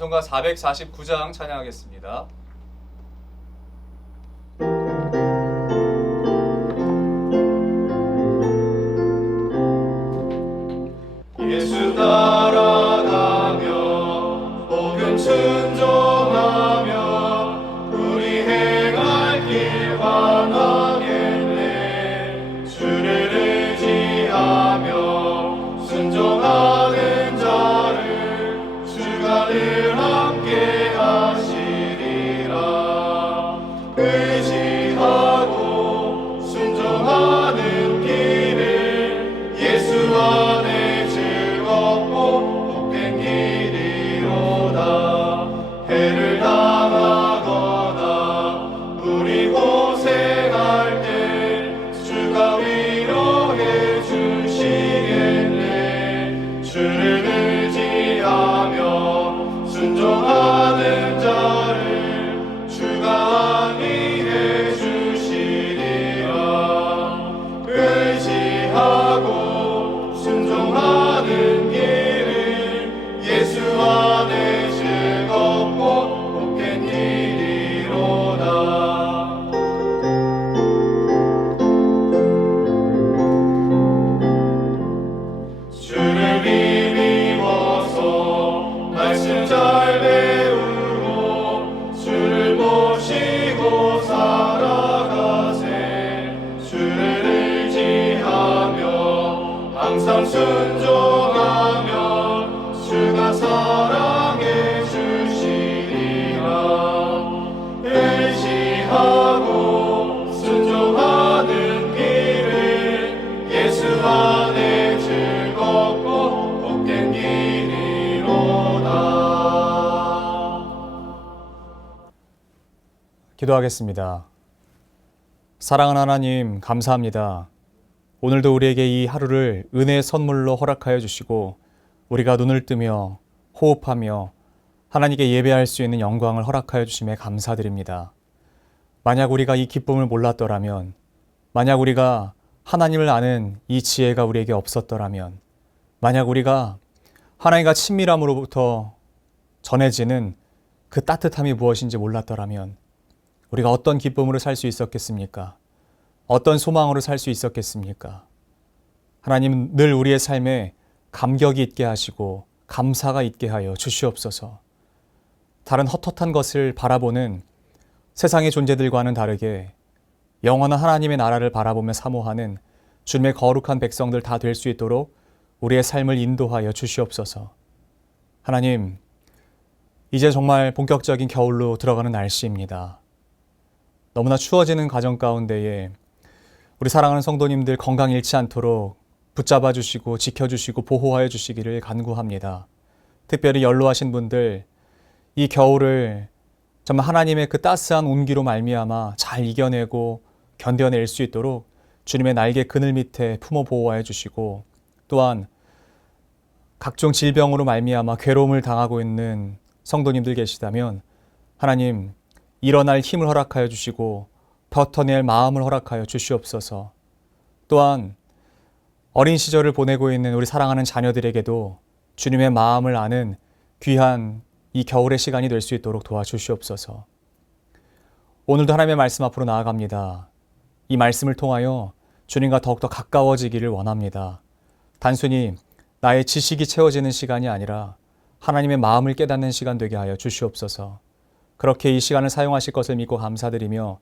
찬송가 449장 찬양하겠습니다. 예수 따라가며 복음 순종하며 우리 행할 길 완하겠네. 주를 의지하며 순종하는 자를 주가 늘 함께 하시리라. 의지하고 순종하는 길을 예수 안에 해를 당하거나 우리 고생할 때 주가 위로해 주시겠네. 주를 의지하며 순종하는 자를 주가 안위해 주시리라. 의지하고 순종하는 길을 예수 안에 복된 길이로다. 주를 힘입어서 말씀 잘 배우고 주를 모시고 살아가세. 주를 의지하며 항상 순종하며 주가 사랑해 의지하고 순종하는 길을 예수 안에 즐겁고 복된 길이로다. 기도하겠습니다. 사랑하는 하나님, 감사합니다. 오늘도 우리에게 이 하루를 은혜의 선물로 허락하여 주시고 우리가 눈을 뜨며 호흡하며 하나님께 예배할 수 있는 영광을 허락하여 주심에 감사드립니다. 만약 우리가 이 기쁨을 몰랐더라면, 만약 우리가 하나님을 아는 이 지혜가 우리에게 없었더라면, 만약 우리가 하나님과 친밀함으로부터 전해지는 그 따뜻함이 무엇인지 몰랐더라면 우리가 어떤 기쁨으로 살 수 있었겠습니까? 어떤 소망으로 살 수 있었겠습니까? 하나님, 늘 우리의 삶에 감격이 있게 하시고 감사가 있게 하여 주시옵소서. 다른 헛헛한 것을 바라보는 세상의 존재들과는 다르게 영원한 하나님의 나라를 바라보며 사모하는 주님의 거룩한 백성들 다 될 수 있도록 우리의 삶을 인도하여 주시옵소서. 하나님, 이제 정말 본격적인 겨울로 들어가는 날씨입니다. 너무나 추워지는 가정 가운데에 우리 사랑하는 성도님들 건강 잃지 않도록 붙잡아 주시고 지켜주시고 보호하여 주시기를 간구합니다. 특별히 연로하신 분들, 이 겨울을 정말 하나님의 그 따스한 온기로 말미암아 잘 이겨내고 견뎌낼 수 있도록 주님의 날개 그늘 밑에 품어 보호하여 주시고, 또한 각종 질병으로 말미암아 괴로움을 당하고 있는 성도님들 계시다면 하나님, 일어날 힘을 허락하여 주시고 버텨낼 마음을 허락하여 주시옵소서. 또한 어린 시절을 보내고 있는 우리 사랑하는 자녀들에게도 주님의 마음을 아는 귀한 이 겨울의 시간이 될 수 있도록 도와주시옵소서. 오늘도 하나님의 말씀 앞으로 나아갑니다. 이 말씀을 통하여 주님과 더욱더 가까워지기를 원합니다. 단순히 나의 지식이 채워지는 시간이 아니라 하나님의 마음을 깨닫는 시간 되게 하여 주시옵소서. 그렇게 이 시간을 사용하실 것을 믿고 감사드리며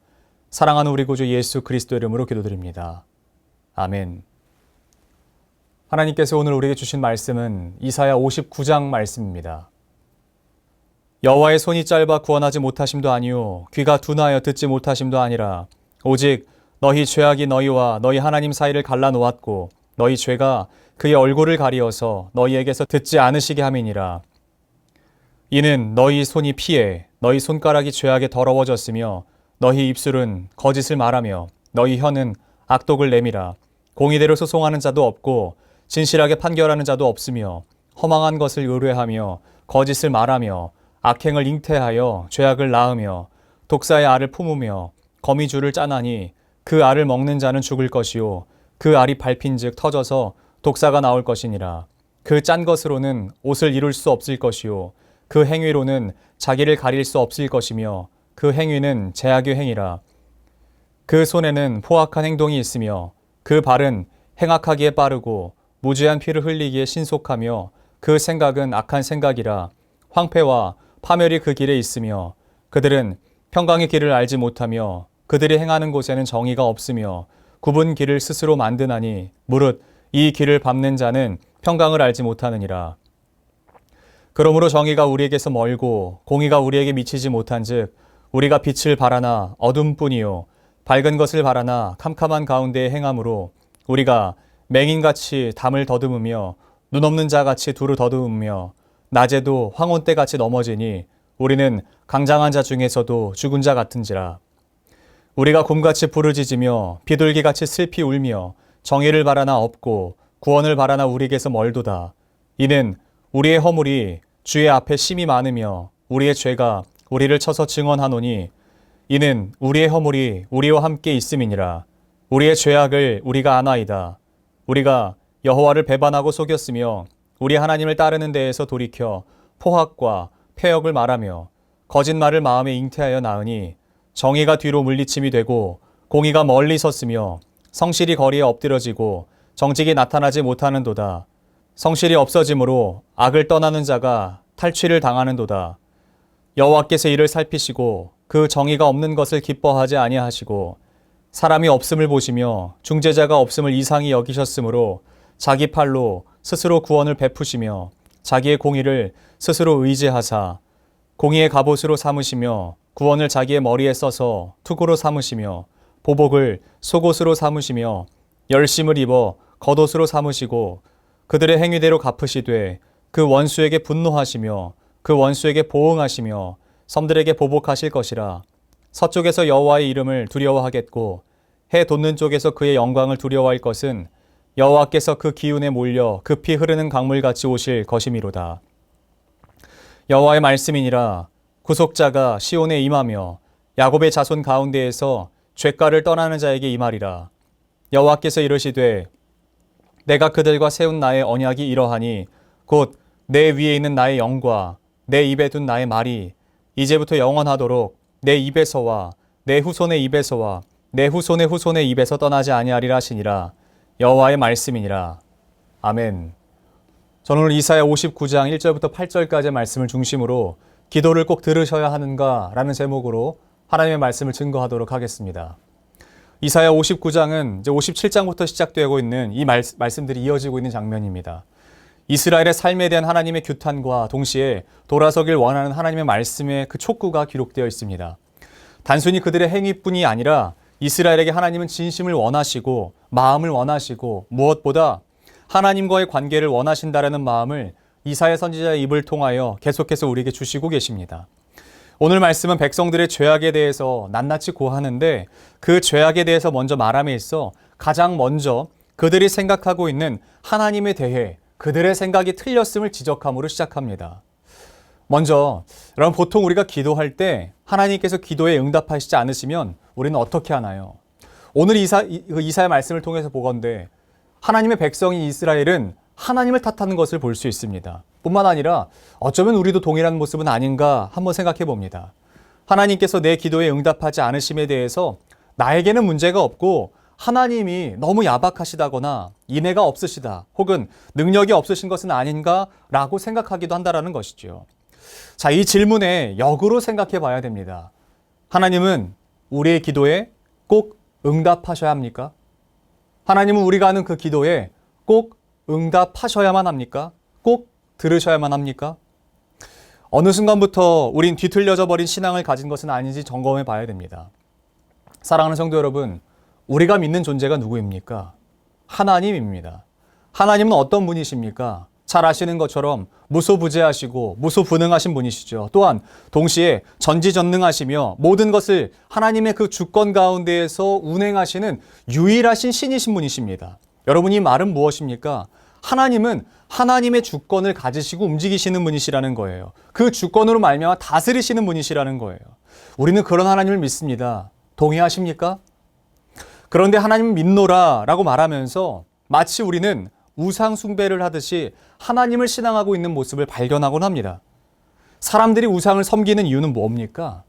사랑하는 우리 구주 예수 그리스도 이름으로 기도드립니다. 아멘. 하나님께서 오늘 우리에게 주신 말씀은 이사야 59장 말씀입니다. 여호와의 손이 짧아 구원하지 못하심도 아니요 귀가 둔하여 듣지 못하심도 아니라 오직 너희 죄악이 너희와 너희 하나님 사이를 갈라놓았고 너희 죄가 그의 얼굴을 가리어서 너희에게서 듣지 않으시게 함이니라. 이는 너희 손이 피해 너희 손가락이 죄악에 더러워졌으며 너희 입술은 거짓을 말하며 너희 혀는 악독을 내밀어 공의대로 소송하는 자도 없고 진실하게 판결하는 자도 없으며 허망한 것을 의뢰하며 거짓을 말하며 악행을 잉태하여 죄악을 낳으며 독사의 알을 품으며 거미줄을 짜나니 그 알을 먹는 자는 죽을 것이요 그 알이 밟힌즉 터져서 독사가 나올 것이니라. 그 짠 것으로는 옷을 이룰 수 없을 것이요 그 행위로는 자기를 가릴 수 없을 것이며 그 행위는 제약의 행위라. 그 손에는 포악한 행동이 있으며 그 발은 행악하기에 빠르고 무죄한 피를 흘리기에 신속하며 그 생각은 악한 생각이라. 황폐와 파멸이 그 길에 있으며 그들은 평강의 길을 알지 못하며 그들이 행하는 곳에는 정의가 없으며 굽은 길을 스스로 만드나니 무릇 이 길을 밟는 자는 평강을 알지 못하느니라. 그러므로 정의가 우리에게서 멀고 공의가 우리에게 미치지 못한즉 우리가 빛을 바라나 어둠뿐이요 밝은 것을 바라나 캄캄한 가운데에 행함으로 우리가 맹인같이 담을 더듬으며 눈 없는 자같이 두루 더듬으며 낮에도 황혼 때같이 넘어지니 우리는 강장한 자 중에서도 죽은 자 같은지라. 우리가 곰같이 부르짖으며 비둘기같이 슬피 울며 정의를 바라나 없고 구원을 바라나 우리에게서 멀도다. 이는 우리의 허물이 주의 앞에 심히 많으며 우리의 죄가 우리를 쳐서 증언하노니 이는 우리의 허물이 우리와 함께 있음이니라. 우리의 죄악을 우리가 아나이다. 우리가 여호와를 배반하고 속였으며 우리 하나님을 따르는 데에서 돌이켜 포악과 패역을 말하며 거짓말을 마음에 잉태하여 낳으니 정의가 뒤로 물리침이 되고 공의가 멀리 섰으며 성실이 거리에 엎드러지고 정직이 나타나지 못하는도다. 성실이 없어짐으로 악을 떠나는 자가 탈취를 당하는도다. 여호와께서 이를 살피시고 그 정의가 없는 것을 기뻐하지 아니하시고 사람이 없음을 보시며 중재자가 없음을 이상히 여기셨으므로 자기 팔로 스스로 구원을 베푸시며 자기의 공의를 스스로 의지하사 공의의 갑옷으로 삼으시며 구원을 자기의 머리에 써서 투구로 삼으시며 보복을 속옷으로 삼으시며 열심을 입어 겉옷으로 삼으시고 그들의 행위대로 갚으시되 그 원수에게 분노하시며 그 원수에게 보응하시며 섬들에게 보복하실 것이라. 서쪽에서 여호와의 이름을 두려워하겠고 해 돋는 쪽에서 그의 영광을 두려워할 것은 여호와께서 그 기운에 몰려 급히 흐르는 강물같이 오실 것이미로다. 여호와의 말씀이니라. 구속자가 시온에 임하며 야곱의 자손 가운데에서 죄가를 떠나는 자에게 임하리라. 여호와께서 이르시되 내가 그들과 세운 나의 언약이 이러하니 곧 내 위에 있는 나의 영과 내 입에 둔 나의 말이 이제부터 영원하도록 내 입에서와 내 후손의 입에서와 내 후손의 후손의 입에서 떠나지 아니하리라 하시니라. 여호와의 말씀이니라. 아멘. 저는 오늘 이사야 59장 1절부터 8절까지의 말씀을 중심으로 기도를 꼭 들으셔야 하는가 라는 제목으로 하나님의 말씀을 증거하도록 하겠습니다. 이사야 59장은 이제 57장부터 시작되고 있는 이 말씀들이 이어지고 있는 장면입니다. 이스라엘의 삶에 대한 하나님의 규탄과 동시에 돌아서길 원하는 하나님의 말씀의 그 촉구가 기록되어 있습니다. 단순히 그들의 행위뿐이 아니라 이스라엘에게 하나님은 진심을 원하시고 마음을 원하시고 무엇보다 하나님과의 관계를 원하신다라는 마음을 이사야 선지자의 입을 통하여 계속해서 우리에게 주시고 계십니다. 오늘 말씀은 백성들의 죄악에 대해서 낱낱이 고하는데 그 죄악에 대해서 먼저 말함에 있어 가장 먼저 그들이 생각하고 있는 하나님에 대해 그들의 생각이 틀렸음을 지적함으로 시작합니다. 먼저 여러분 보통 우리가 기도할 때 하나님께서 기도에 응답하시지 않으시면 우리는 어떻게 하나요? 오늘 이사야 말씀을 통해서 보건대 하나님의 백성인 이스라엘은 하나님을 탓하는 것을 볼 수 있습니다. 뿐만 아니라 어쩌면 우리도 동일한 모습은 아닌가 한번 생각해 봅니다. 하나님께서 내 기도에 응답하지 않으심에 대해서 나에게는 문제가 없고 하나님이 너무 야박하시다거나 인애가 없으시다 혹은 능력이 없으신 것은 아닌가라고 생각하기도 한다라는 것이죠. 자, 이 질문에 역으로 생각해 봐야 됩니다. 하나님은 우리의 기도에 꼭 응답하셔야 합니까? 하나님은 우리가 하는 그 기도에 꼭 응답하셔야만 합니까? 꼭 들으셔야만 합니까? 어느 순간부터 우린 뒤틀려져 버린 신앙을 가진 것은 아닌지 점검해 봐야 됩니다. 사랑하는 성도 여러분, 우리가 믿는 존재가 누구입니까? 하나님입니다. 하나님은 어떤 분이십니까? 잘 아시는 것처럼 무소부재하시고 무소분응하신 분이시죠. 또한 동시에 전지전능하시며 모든 것을 하나님의 그 주권 가운데에서 운행하시는 유일하신 신이신 분이십니다. 여러분, 이 말은 무엇입니까? 하나님은 하나님의 주권을 가지시고 움직이시는 분이시라는 거예요. 그 주권으로 말미암아 다스리시는 분이시라는 거예요. 우리는 그런 하나님을 믿습니다. 동의하십니까? 그런데 하나님은 믿노라 라고 말하면서 마치 우리는 우상 숭배를 하듯이 하나님을 신앙하고 있는 모습을 발견하곤 합니다. 사람들이 우상을 섬기는 이유는 뭡니까?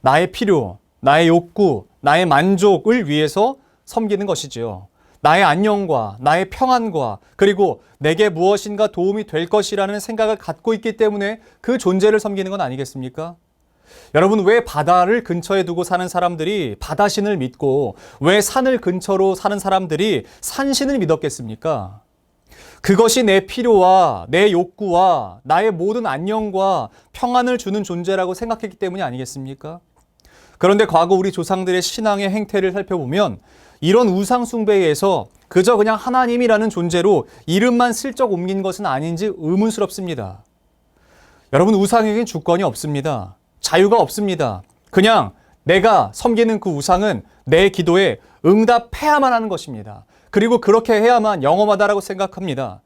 나의 필요, 나의 욕구, 나의 만족을 위해서 섬기는 것이지요. 나의 안녕과 나의 평안과 그리고 내게 무엇인가 도움이 될 것이라는 생각을 갖고 있기 때문에 그 존재를 섬기는 건 아니겠습니까? 여러분, 왜 바다를 근처에 두고 사는 사람들이 바다신을 믿고 왜 산을 근처로 사는 사람들이 산신을 믿었겠습니까? 그것이 내 필요와 내 욕구와 나의 모든 안녕과 평안을 주는 존재라고 생각했기 때문이 아니겠습니까? 그런데 과거 우리 조상들의 신앙의 행태를 살펴보면 이런 우상 숭배에서 그저 그냥 하나님이라는 존재로 이름만 슬쩍 옮긴 것은 아닌지 의문스럽습니다. 여러분, 우상에겐 주권이 없습니다. 자유가 없습니다. 그냥 내가 섬기는 그 우상은 내 기도에 응답해야만 하는 것입니다. 그리고 그렇게 해야만 영험하다라고 생각합니다.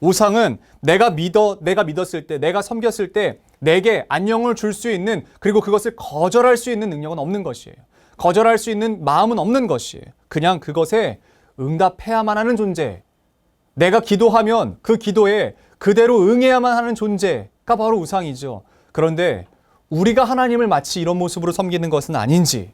우상은 내가 믿었을 때, 내가 섬겼을 때 내게 안녕을 줄 수 있는, 그리고 그것을 거절할 수 있는 능력은 없는 것이에요. 거절할 수 있는 마음은 없는 것이에요. 그냥 그것에 응답해야만 하는 존재. 내가 기도하면 그 기도에 그대로 응해야만 하는 존재가 바로 우상이죠. 그런데 우리가 하나님을 마치 이런 모습으로 섬기는 것은 아닌지,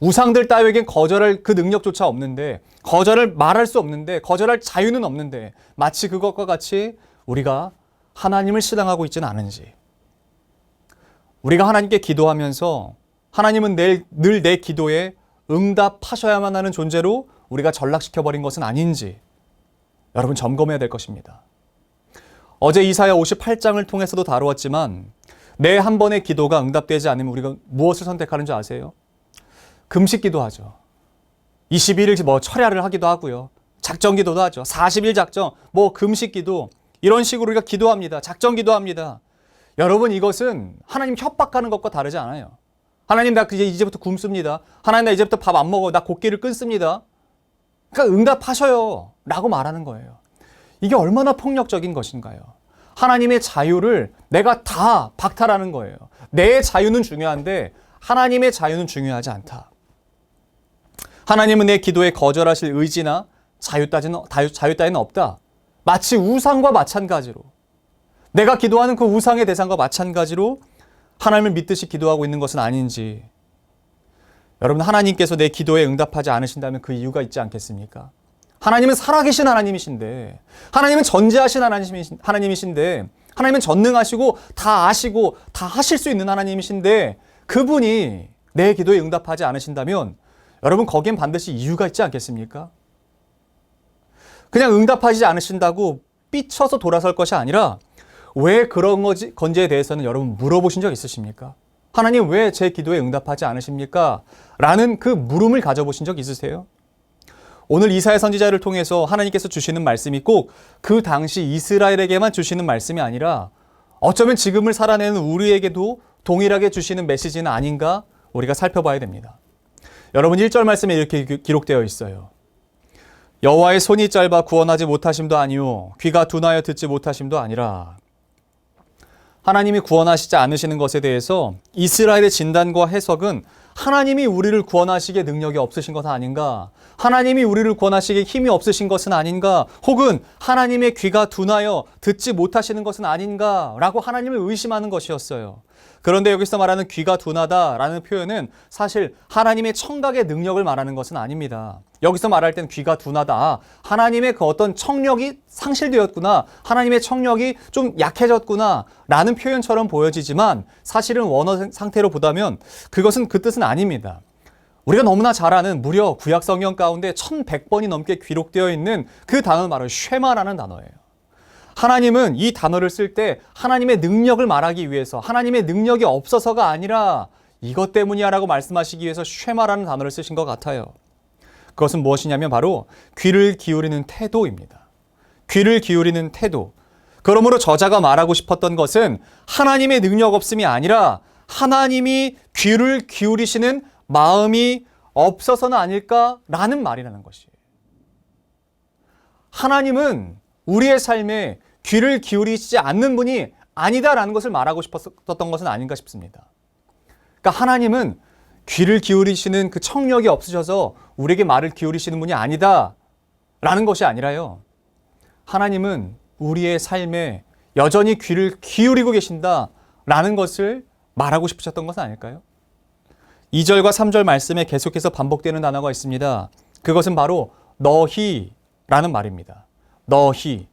우상들 따위에겐 거절할 그 능력조차 없는데, 거절을 말할 수 없는데, 거절할 자유는 없는데 마치 그것과 같이 우리가 하나님을 신앙하고 있지는 않은지, 우리가 하나님께 기도하면서 하나님은 늘 내 기도에 응답하셔야만 하는 존재로 우리가 전락시켜버린 것은 아닌지 여러분 점검해야 될 것입니다. 어제 이사야 58장을 통해서도 다루었지만 내 한 번의 기도가 응답되지 않으면 우리가 무엇을 선택하는 줄 아세요? 금식 기도하죠. 21일 철야를 하기도 하고요. 작정 기도도 하죠. 40일 작정, 금식 기도, 이런 식으로 우리가 기도합니다. 작정 기도합니다. 여러분, 이것은 하나님 협박하는 것과 다르지 않아요. 하나님, 나 이제부터 굶습니다. 하나님, 나 이제부터 밥 안 먹어. 나 곡기를 끊습니다. 그러니까 응답하셔요 라고 말하는 거예요. 이게 얼마나 폭력적인 것인가요? 하나님의 자유를 내가 다 박탈하는 거예요. 내 자유는 중요한데 하나님의 자유는 중요하지 않다. 하나님은 내 기도에 거절하실 의지나 자유 따위는 없다. 마치 우상과 마찬가지로, 내가 기도하는 그 우상의 대상과 마찬가지로 하나님을 믿듯이 기도하고 있는 것은 아닌지. 여러분, 하나님께서 내 기도에 응답하지 않으신다면 그 이유가 있지 않겠습니까? 하나님은 살아계신 하나님이신데, 하나님은 전지하신 하나님이신데, 하나님은 전능하시고 다 아시고 다 하실 수 있는 하나님이신데, 그분이 내 기도에 응답하지 않으신다면 여러분, 거기엔 반드시 이유가 있지 않겠습니까? 그냥 응답하지 않으신다고 삐쳐서 돌아설 것이 아니라 왜 그런 건지에 대해서는 여러분 물어보신 적 있으십니까? 하나님, 왜 제 기도에 응답하지 않으십니까? 라는 그 물음을 가져보신 적 있으세요? 오늘 이사야 선지자를 통해서 하나님께서 주시는 말씀이 꼭 그 당시 이스라엘에게만 주시는 말씀이 아니라 어쩌면 지금을 살아내는 우리에게도 동일하게 주시는 메시지는 아닌가 우리가 살펴봐야 됩니다. 여러분, 1절 말씀에 이렇게 기록되어 있어요. 여호와의 손이 짧아 구원하지 못하심도 아니요 귀가 둔하여 듣지 못하심도 아니라. 하나님이 구원하시지 않으시는 것에 대해서 이스라엘의 진단과 해석은 하나님이 우리를 구원하시기에 능력이 없으신 것은 아닌가, 하나님이 우리를 구원하시기에 힘이 없으신 것은 아닌가, 혹은 하나님의 귀가 둔하여 듣지 못하시는 것은 아닌가 라고 하나님을 의심하는 것이었어요. 그런데 여기서 말하는 귀가 둔하다라는 표현은 사실 하나님의 청각의 능력을 말하는 것은 아닙니다. 여기서 말할 땐 귀가 둔하다, 하나님의 그 어떤 청력이 상실되었구나, 하나님의 청력이 좀 약해졌구나 라는 표현처럼 보여지지만 사실은 원어 상태로 보다면 그것은 그 뜻은 아닙니다. 우리가 너무나 잘 아는 무려 구약 성경 가운데 1100번이 넘게 기록되어 있는 그 단어는 바로 쉐마라는 단어예요. 하나님은 이 단어를 쓸 때 하나님의 능력을 말하기 위해서, 하나님의 능력이 없어서가 아니라 이것 때문이야 라고 말씀하시기 위해서 쉐마라는 단어를 쓰신 것 같아요. 그것은 무엇이냐면 바로 귀를 기울이는 태도입니다. 귀를 기울이는 태도. 그러므로 저자가 말하고 싶었던 것은 하나님의 능력 없음이 아니라 하나님이 귀를 기울이시는 마음이 없어서는 아닐까라는 말이라는 것이에요. 하나님은 우리의 삶에 귀를 기울이시지 않는 분이 아니다라는 것을 말하고 싶었던 것은 아닌가 싶습니다. 그러니까 하나님은 귀를 기울이시는 그 청력이 없으셔서 우리에게 말을 기울이시는 분이 아니다라는 것이 아니라요. 하나님은 우리의 삶에 여전히 귀를 기울이고 계신다 라는 것을 말하고 싶으셨던 것은 아닐까요? 2절과 3절 말씀에 계속해서 반복되는 단어가 있습니다. 그것은 바로 너희라는 말입니다. 너희.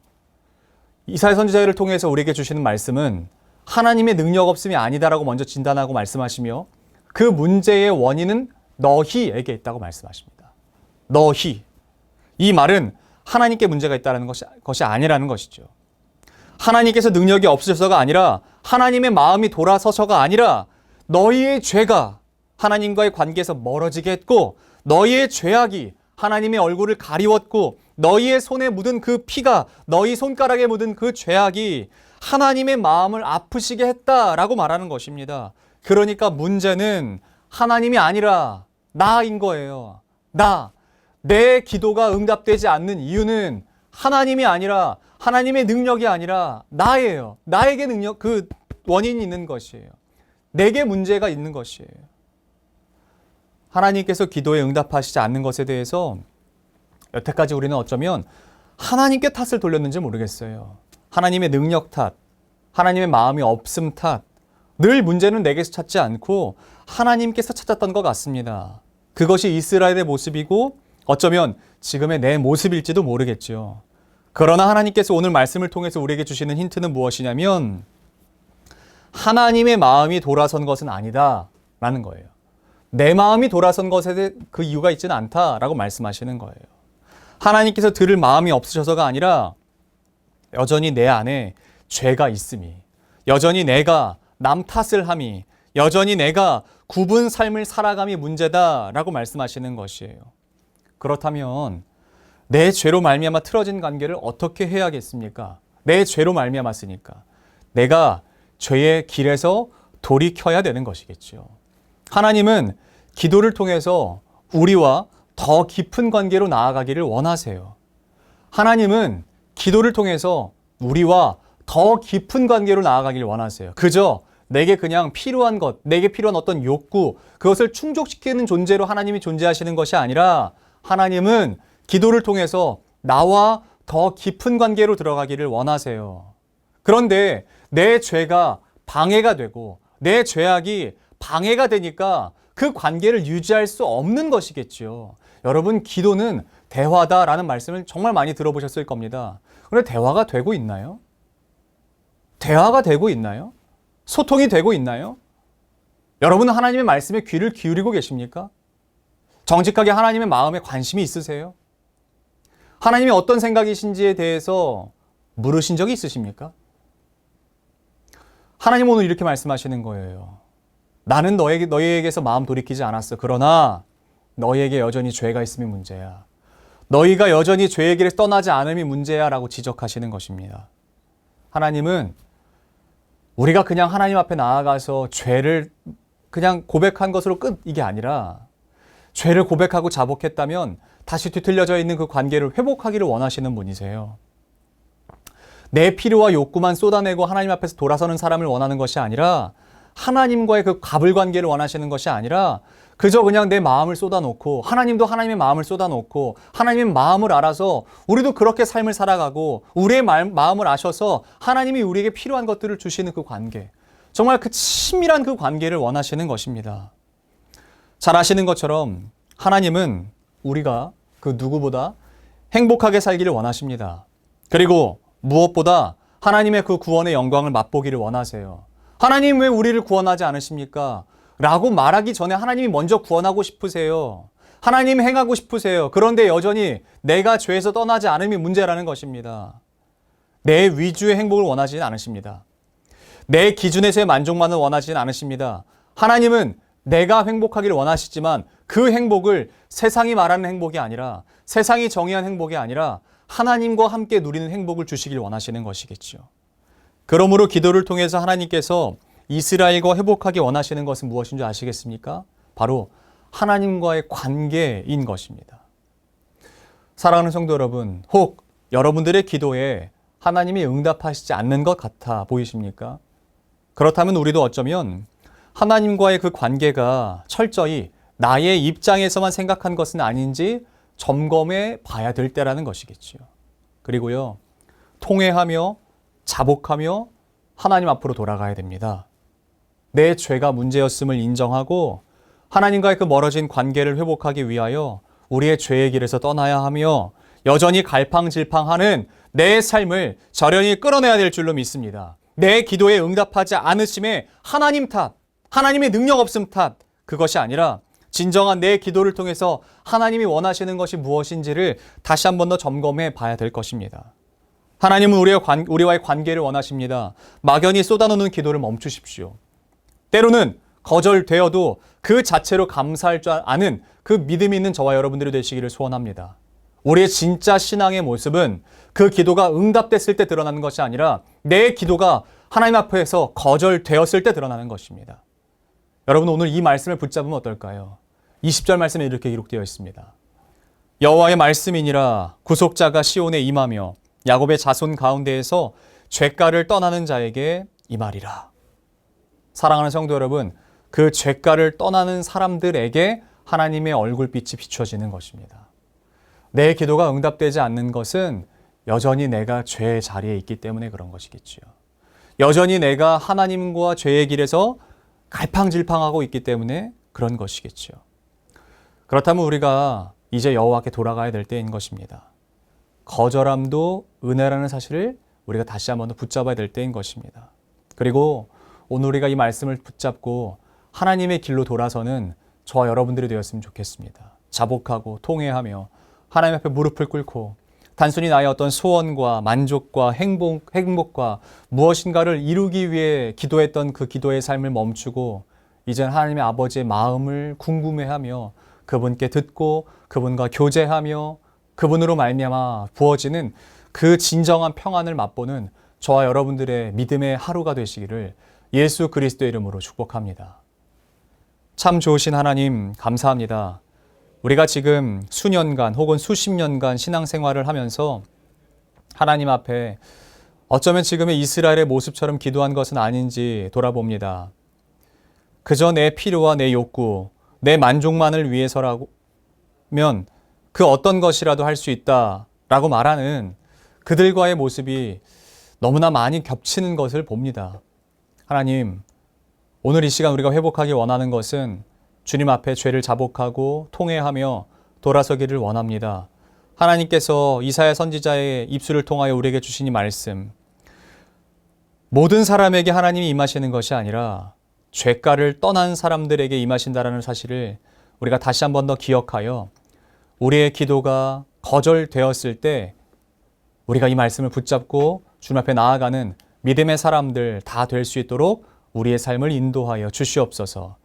이사야 선지자를 통해서 우리에게 주시는 말씀은 하나님의 능력 없음이 아니다라고 먼저 진단하고 말씀하시며 그 문제의 원인은 너희에게 있다고 말씀하십니다. 너희. 이 말은 하나님께 문제가 있다는 것이 아니라는 것이죠. 하나님께서 능력이 없으셔서가 아니라 하나님의 마음이 돌아서서가 아니라 너희의 죄가 하나님과의 관계에서 멀어지게 했고 너희의 죄악이 하나님의 얼굴을 가리웠고 너희의 손에 묻은 그 피가 너희 손가락에 묻은 그 죄악이 하나님의 마음을 아프시게 했다라고 말하는 것입니다. 그러니까 문제는 하나님이 아니라 나인 거예요. 내 기도가 응답되지 않는 이유는 하나님이 아니라 하나님의 능력이 아니라 나예요. 나에게 능력, 그 원인이 있는 것이에요. 내게 문제가 있는 것이에요. 하나님께서 기도에 응답하시지 않는 것에 대해서 여태까지 우리는 어쩌면 하나님께 탓을 돌렸는지 모르겠어요. 하나님의 능력 탓, 하나님의 마음이 없음 탓, 늘 문제는 내게서 찾지 않고 하나님께서 찾았던 것 같습니다. 그것이 이스라엘의 모습이고 어쩌면 지금의 내 모습일지도 모르겠죠. 그러나 하나님께서 오늘 말씀을 통해서 우리에게 주시는 힌트는 무엇이냐면 하나님의 마음이 돌아선 것은 아니다 라는 거예요. 내 마음이 돌아선 것에 대해 그 이유가 있지는 않다라고 말씀하시는 거예요. 하나님께서 들을 마음이 없으셔서가 아니라 여전히 내 안에 죄가 있음이, 여전히 내가 남 탓을 함이, 여전히 내가 굽은 삶을 살아감이 문제다라고 말씀하시는 것이에요. 그렇다면 내 죄로 말미암아 틀어진 관계를 어떻게 해야겠습니까? 내 죄로 말미암았으니까 내가 죄의 길에서 돌이켜야 되는 것이겠죠. 하나님은 기도를 통해서 우리와 더 깊은 관계로 나아가기를 원하세요. 하나님은 기도를 통해서 우리와 더 깊은 관계로 나아가기를 원하세요. 그저 내게 그냥 필요한 것, 내게 필요한 어떤 욕구, 그것을 충족시키는 존재로 하나님이 존재하시는 것이 아니라 하나님은 기도를 통해서 나와 더 깊은 관계로 들어가기를 원하세요. 그런데 내 죄가 방해가 되고 내 죄악이 방해가 되니까 그 관계를 유지할 수 없는 것이겠죠. 여러분, 기도는 대화다라는 말씀을 정말 많이 들어보셨을 겁니다. 그런데 대화가 되고 있나요? 대화가 되고 있나요? 소통이 되고 있나요? 여러분은 하나님의 말씀에 귀를 기울이고 계십니까? 정직하게 하나님의 마음에 관심이 있으세요? 하나님이 어떤 생각이신지에 대해서 물으신 적이 있으십니까? 하나님 오늘 이렇게 말씀하시는 거예요. 나는 너희에게서 마음 돌이키지 않았어. 그러나 너희에게 여전히 죄가 있음이 문제야. 너희가 여전히 죄의 길에서 떠나지 않음이 문제야 라고 지적하시는 것입니다. 하나님은 우리가 그냥 하나님 앞에 나아가서 죄를 그냥 고백한 것으로 끝, 이게 아니라 죄를 고백하고 자복했다면 다시 뒤틀려져 있는 그 관계를 회복하기를 원하시는 분이세요. 내 필요와 욕구만 쏟아내고 하나님 앞에서 돌아서는 사람을 원하는 것이 아니라 하나님과의 그 갑을 관계를 원하시는 것이 아니라 그저 그냥 내 마음을 쏟아놓고 하나님도 하나님의 마음을 쏟아놓고 하나님의 마음을 알아서 우리도 그렇게 삶을 살아가고 우리의 마음을 아셔서 하나님이 우리에게 필요한 것들을 주시는 그 관계, 정말 그 친밀한 그 관계를 원하시는 것입니다. 잘 아시는 것처럼 하나님은 우리가 그 누구보다 행복하게 살기를 원하십니다. 그리고 무엇보다 하나님의 그 구원의 영광을 맛보기를 원하세요. 하나님 왜 우리를 구원하지 않으십니까? 라고 말하기 전에 하나님이 먼저 구원하고 싶으세요. 하나님 행하고 싶으세요. 그런데 여전히 내가 죄에서 떠나지 않음이 문제라는 것입니다. 내 위주의 행복을 원하지는 않으십니다. 내 기준에서의 만족만을 원하지는 않으십니다. 하나님은 내가 행복하기를 원하시지만 그 행복을 세상이 말하는 행복이 아니라 세상이 정의한 행복이 아니라 하나님과 함께 누리는 행복을 주시길 원하시는 것이겠죠. 그러므로 기도를 통해서 하나님께서 이스라엘과 회복하기 원하시는 것은 무엇인 줄 아시겠습니까? 바로 하나님과의 관계인 것입니다. 사랑하는 성도 여러분, 혹 여러분들의 기도에 하나님이 응답하시지 않는 것 같아 보이십니까? 그렇다면 우리도 어쩌면 하나님과의 그 관계가 철저히 나의 입장에서만 생각한 것은 아닌지 점검해 봐야 될 때라는 것이겠지요. 그리고요, 통회하며 자복하며 하나님 앞으로 돌아가야 됩니다. 내 죄가 문제였음을 인정하고 하나님과의 그 멀어진 관계를 회복하기 위하여 우리의 죄의 길에서 떠나야 하며 여전히 갈팡질팡하는 내 삶을 절연히 끌어내야 될 줄로 믿습니다. 내 기도에 응답하지 않으심에 하나님 탓, 하나님의 능력 없음 탓, 그것이 아니라 진정한 내 기도를 통해서 하나님이 원하시는 것이 무엇인지를 다시 한 번 더 점검해 봐야 될 것입니다. 하나님은 우리와의 관계를 원하십니다. 막연히 쏟아놓는 기도를 멈추십시오. 때로는 거절되어도 그 자체로 감사할 줄 아는 그 믿음이 있는 저와 여러분들이 되시기를 소원합니다. 우리의 진짜 신앙의 모습은 그 기도가 응답됐을 때 드러나는 것이 아니라 내 기도가 하나님 앞에서 거절되었을 때 드러나는 것입니다. 여러분, 오늘 이 말씀을 붙잡으면 어떨까요? 20절 말씀에 이렇게 기록되어 있습니다. 여호와의 말씀이니라 구속자가 시온에 임하며 야곱의 자손 가운데에서 죄가를 떠나는 자에게 임하리라. 사랑하는 성도 여러분, 그 죄가를 떠나는 사람들에게 하나님의 얼굴빛이 비춰지는 것입니다. 내 기도가 응답되지 않는 것은 여전히 내가 죄의 자리에 있기 때문에 그런 것이겠지요. 여전히 내가 하나님과 죄의 길에서 갈팡질팡하고 있기 때문에 그런 것이겠지요. 그렇다면 우리가 이제 여호와께 돌아가야 될 때인 것입니다. 거절함도 은혜라는 사실을 우리가 다시 한번 더 붙잡아야 될 때인 것입니다. 그리고 오늘 우리가 이 말씀을 붙잡고 하나님의 길로 돌아서는 저와 여러분들이 되었으면 좋겠습니다. 자복하고 통회하며 하나님 앞에 무릎을 꿇고 단순히 나의 어떤 소원과 만족과 행복과 무엇인가를 이루기 위해 기도했던 그 기도의 삶을 멈추고 이제는 하나님의 아버지의 마음을 궁금해하며 그분께 듣고 그분과 교제하며 그분으로 말미암아 부어지는 그 진정한 평안을 맛보는 저와 여러분들의 믿음의 하루가 되시기를 예수 그리스도의 이름으로 축복합니다. 참 좋으신 하나님, 감사합니다. 우리가 지금 수년간 혹은 수십 년간 신앙생활을 하면서 하나님 앞에 어쩌면 지금의 이스라엘의 모습처럼 기도한 것은 아닌지 돌아봅니다. 그저 내 필요와 내 욕구, 내 만족만을 위해서라면 그 어떤 것이라도 할 수 있다라고 말하는 그들과의 모습이 너무나 많이 겹치는 것을 봅니다. 하나님, 오늘 이 시간 우리가 회복하기 원하는 것은 주님 앞에 죄를 자복하고 통회하며 돌아서기를 원합니다. 하나님께서 이사야 선지자의 입술을 통하여 우리에게 주신 이 말씀, 모든 사람에게 하나님이 임하시는 것이 아니라 죄가를 떠난 사람들에게 임하신다라는 사실을 우리가 다시 한 번 더 기억하여 우리의 기도가 거절되었을 때 우리가 이 말씀을 붙잡고 주님 앞에 나아가는 믿음의 사람들 다 될 수 있도록 우리의 삶을 인도하여 주시옵소서.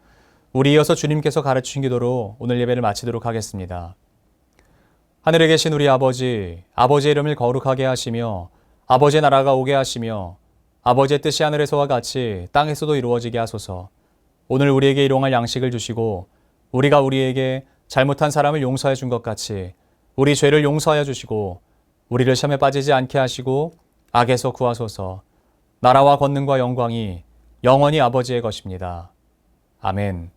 우리 이어서 주님께서 가르치신 기도로 오늘 예배를 마치도록 하겠습니다. 하늘에 계신 우리 아버지, 아버지의 이름을 거룩하게 하시며 아버지의 나라가 오게 하시며 아버지의 뜻이 하늘에서와 같이 땅에서도 이루어지게 하소서. 오늘 우리에게 일용할 양식을 주시고 우리가 우리에게 잘못한 사람을 용서해 준 것 같이 우리 죄를 용서하여 주시고 우리를 시험에 빠지지 않게 하시고 악에서 구하소서. 나라와 권능과 영광이 영원히 아버지의 것입니다. 아멘.